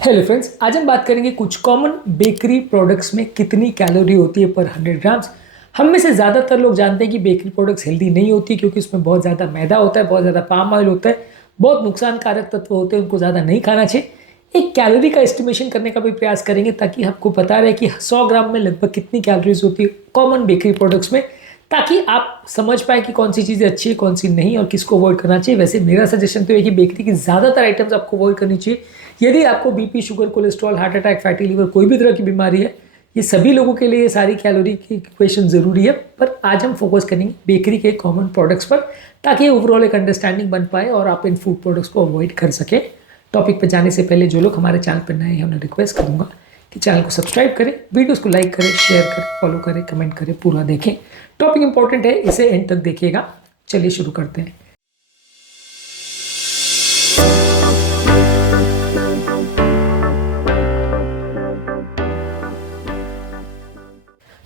Hello friends, आज हम बात करेंगे कुछ कॉमन बेकरी प्रोडक्ट्स में कितनी कैलोरी होती है पर 100 ग्राम्स। हम में से ज़्यादातर लोग जानते हैं कि बेकरी प्रोडक्ट्स हेल्दी नहीं होती क्योंकि उसमें बहुत ज़्यादा मैदा होता है, बहुत ज़्यादा पाम ऑयल होता है, बहुत नुकसानकारक तत्व होते हैं, उनको ज़्यादा नहीं खाना चाहिए। एक कैलोरी का एस्टिमेशन करने का भी प्रयास करेंगे ताकि आपको पता रहे कि 100 ग्राम में लगभग कितनी कैलोरीज होती है कॉमन बेकरी प्रोडक्ट्स में, ताकि आप समझ पाए कि कौन सी चीज़ें अच्छी है कौन सी नहीं और किसको अवॉइड करना चाहिए। वैसे मेरा सजेशन तो है कि बेकरी की ज़्यादातर आइटम्स आपको अवॉइड करनी चाहिए। यदि आपको BP, sugar, cholesterol, heart attack, fatty liver, कोई भी तरह की बीमारी है, ये सभी लोगों के लिए सारी कैलोरी की इक्वेशन ज़रूरी है। पर आज हम फोकस करेंगे बेकरी के कॉमन प्रोडक्ट्स पर ताकि ओवरऑल एक अंडरस्टैंडिंग बन पाए और आप इन फूड प्रोडक्ट्स को अवॉइड कर सकें। टॉपिक पर जाने से पहले जो लोग हमारे चैनल पर नए हैं उन्हें रिक्वेस्ट करूँगा कि चैनल को सब्सक्राइब करें, वीडियोस को लाइक करें, शेयर करें, फॉलो करें, कमेंट करें, पूरा देखें। टॉपिक इंपॉर्टेंट है, इसे एंड तक देखिएगा। चलिए शुरू करते हैं।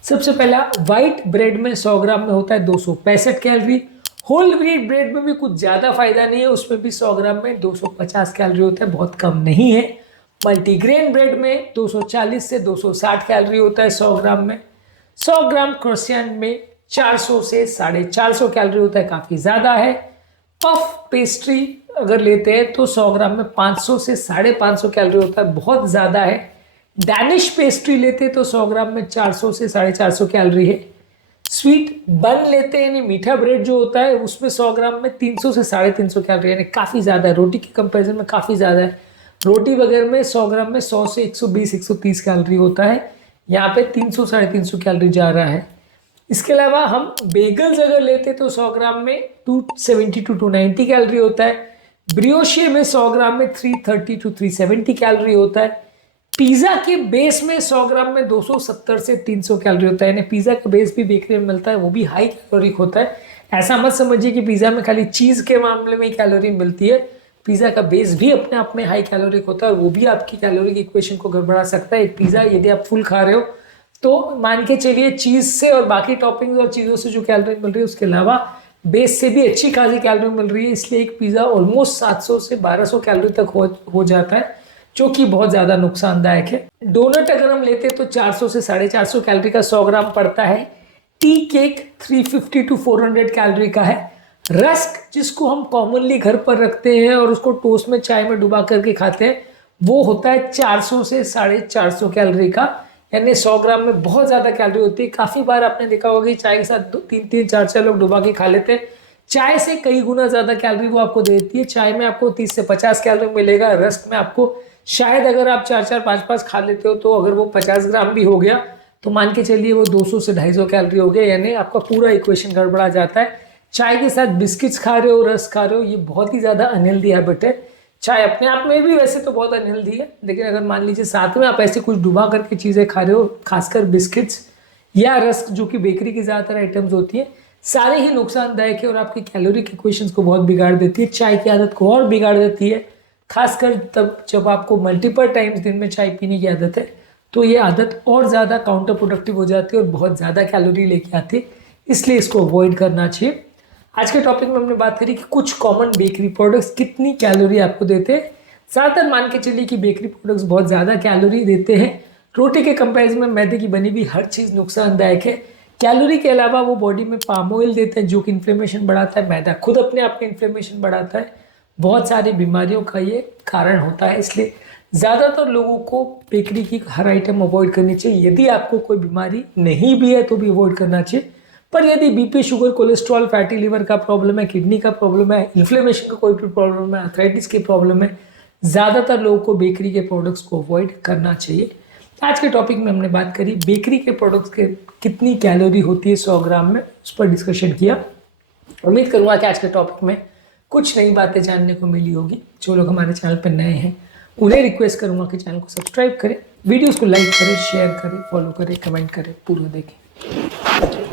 सबसे पहला, व्हाइट ब्रेड में 100 ग्राम में होता है 265 कैलोरी। होल व्हीट ब्रेड में भी कुछ ज़्यादा फायदा नहीं है, उसमें भी 100 ग्राम में 250 कैलोरी होता है, बहुत कम नहीं है। मल्टीग्रेन ब्रेड में 240 से 260 कैलोरी होता है 100 ग्राम में। 100 ग्राम क्रोसिएंट में 400 से 450 कैलोरी होता है, काफ़ी ज़्यादा है। पफ पेस्ट्री अगर लेते हैं तो 100 ग्राम में 500 से 550 कैलोरी होता है, बहुत ज़्यादा है। डैनिश पेस्ट्री लेते तो 100 ग्राम में 400 से 450 कैलोरी है। स्वीट बन लेते हैं यानी मीठा ब्रेड जो होता है उसमें 100 ग्राम में 300 से 350 कैलोरी, यानी काफ़ी ज़्यादा है। रोटी के कंपैरिजन में काफ़ी ज़्यादा है। रोटी वगैरह में 100 ग्राम में 100 से 120-130 कैलोरी होता है, यहाँ पे 300-350 कैलोरी जा रहा है। इसके अलावा हम बेगल्स अगर लेते तो 100 ग्राम में 270 to 290 कैलोरी होता है। ब्रियोशे में 100 ग्राम में 330 to 370 कैलोरी होता है। पिज़्ज़ा के बेस में 100 ग्राम में 270 से 300 कैलोरी होता है, यानी पिज़्ज़ा का बेस भी बेकरी में मिलता है, वो भी हाई कैलोरिक होता है। ऐसा मत समझिए कि पिज़्ज़ा में खाली चीज़ के मामले में ही कैलोरी मिलती है, पिज़्ज़ा का बेस भी अपने आप में हाई कैलोरिक होता है और वो भी आपकी कैलोरी की इक्वेशन को गड़बड़ा सकता है। एक पिज़्ज़ा यदि आप फुल खा रहे हो तो मान के चलिए चीज़ से और बाकी टॉपिंग्स और चीज़ों से जो कैलोरी मिल रही है उसके अलावा बेस से भी अच्छी खासी कैलोरी मिल रही है, इसलिए एक पिज़्ज़ा ऑलमोस्ट 700 से 1200 कैलोरी तक हो जाता है, जो कि बहुत ज़्यादा नुकसानदायक है। डोनट अगर हम लेते हैं तो 400 से 450 कैलोरी का 100 ग्राम पड़ता है। टी केक 350 to 400 कैलोरी का है। रस्क जिसको हम कॉमनली घर पर रखते हैं और उसको टोस्ट में चाय में डुबा करके खाते हैं, वो होता है 400 से 450 कैलोरी का, यानी 100 ग्राम में बहुत ज़्यादा कैलोरी होती है। काफ़ी बार आपने देखा होगा कि चाय के साथ 3-3, 4-4 लोग डुबा के खा लेते हैं। चाय से कई गुना ज़्यादा कैलोरी वो आपको देती है। चाय में आपको 30 से 50 कैलोरी मिलेगा, रस्क में आपको शायद अगर आप 4-4, 5-5 खा लेते हो तो अगर वो 50 ग्राम भी हो गया तो मान के चलिए वो 200 से 250 कैलोरी हो गया, यानी आपका पूरा इक्वेशन गड़बड़ा जाता है। चाय के साथ बिस्किट्स खा रहे हो, रस्क खा रहे हो, ये बहुत ही ज़्यादा अनहेल्दी हैबिट है। चाय अपने आप में भी वैसे तो बहुत अनहेल्दी है, लेकिन अगर मान लीजिए साथ में आप ऐसे कुछ डुबा करके चीज़ें खा रहे हो, खासकर बिस्किट्स या रस्क जो कि बेकरी की ज़्यादातर आइटम्स होती है, सारे ही नुकसानदायक है और आपकी कैलोरी की इक्वेशंस को बहुत बिगाड़ देती है। चाय की आदत को और बिगाड़ देती है, खासकर तब जब आपको मल्टीपल टाइम्स दिन में चाय पीने की आदत है तो ये आदत और ज़्यादा काउंटर प्रोडक्टिव हो जाती है और बहुत ज़्यादा कैलोरी लेके आती है, इसलिए इसको अवॉइड करना चाहिए। आज के टॉपिक में हमने बात करी कि कुछ कॉमन बेकरी प्रोडक्ट्स कितनी कैलोरी आपको देते हैं। ज़्यादातर मान के चलिए कि बेकरी प्रोडक्ट्स बहुत ज़्यादा कैलोरी देते हैं। रोटी के कंपैरिजन में मैदे की बनी हुई हर चीज़ नुकसानदायक है। कैलोरी के अलावा वो बॉडी में पाम ऑयल देते हैं जो कि इन्फ्लेमेशन बढ़ाता है। मैदा खुद अपने आप में इन्फ्लेमेशन बढ़ाता है, बहुत सारी बीमारियों का ये कारण होता है, इसलिए ज़्यादातर लोगों को बेकरी की हर आइटम अवॉइड करनी चाहिए। यदि आपको कोई बीमारी नहीं भी है तो भी अवॉइड करना चाहिए, पर यदि BP, sugar, cholesterol, fatty liver का प्रॉब्लम है, किडनी का प्रॉब्लम है, इन्फ्लेमेशन का कोई भी प्रॉब्लम है, आर्थराइटिस की प्रॉब्लम है, ज़्यादातर लोगों को बेकरी के प्रोडक्ट्स को अवॉइड करना चाहिए। आज के टॉपिक में हमने बात करी बेकरी के प्रोडक्ट्स के कितनी कैलोरी होती है 100 ग्राम में, उस पर डिस्कशन किया। उम्मीद करूँगा कि आज के टॉपिक में कुछ नई बातें जानने को मिली होगी। जो लोग हमारे चैनल पर नए हैं उन्हें रिक्वेस्ट करूँगा कि चैनल को सब्सक्राइब करें, वीडियोस को लाइक करें, शेयर करें, फॉलो करें, कमेंट करें, पूरा देखें।